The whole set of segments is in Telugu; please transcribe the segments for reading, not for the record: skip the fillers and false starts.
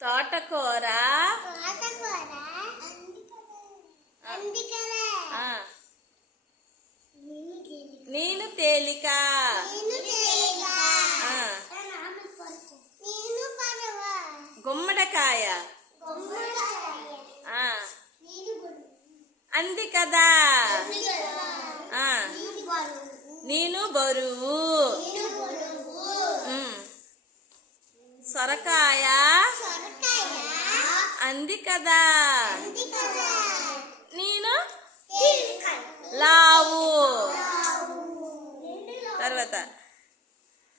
తోటకూర నేను తేలిక గుమ్మడికాయ అంది కదా నేను బరువు సొరకాయ అంది కదా నేను లావు తర్వాత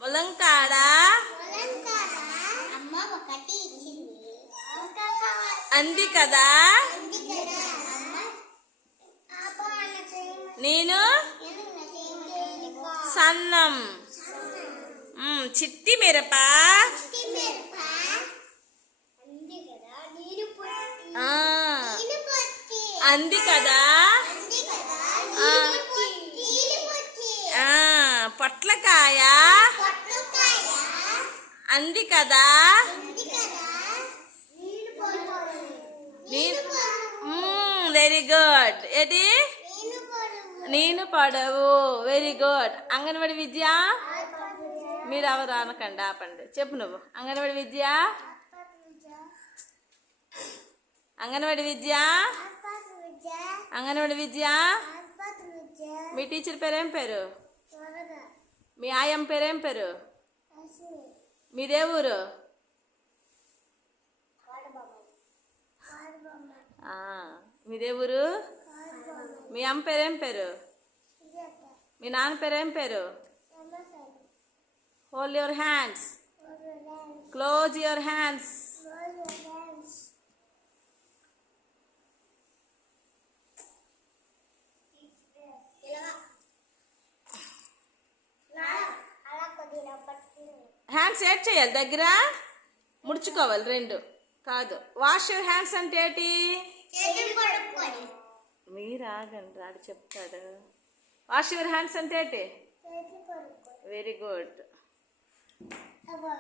ములంకాడ అంది కదా నేను సన్నం చిట్టి మిరప అంది కదా పొట్లకాయ అంది కదా వెరీ గుడ్ ఏంటి నేను పడవు వెరీ గుడ్ అంగన్వాడి విద్య మీరు ఎవరు అనకండి ఆపండి చెప్పు నువ్వు అంగన్వాడి విద్య అంగన్వాడి విద్య అంగన్వాడి విద్య మీ టీచర్ పేరేం పేరు మీ ఆయమ్మ పేరేం పేరు మీదే ఊరు మీదే ఊరు మీ అమ్మ పేరేం పేరు మీ నాన్న పేరేం పేరు hold your hands close your hands hands ఏడ్ చేయాలి దగ్గర ముడుచుకోవాలి రెండు కాదు వాష్ యువర్ హ్యాండ్స్ అంటే ఏంటి మీరు ఆగండి రాడు చెప్తాడు వాష్ యువర్ హ్యాండ్స్ అంటే ఏంటి వెరీ గుడ్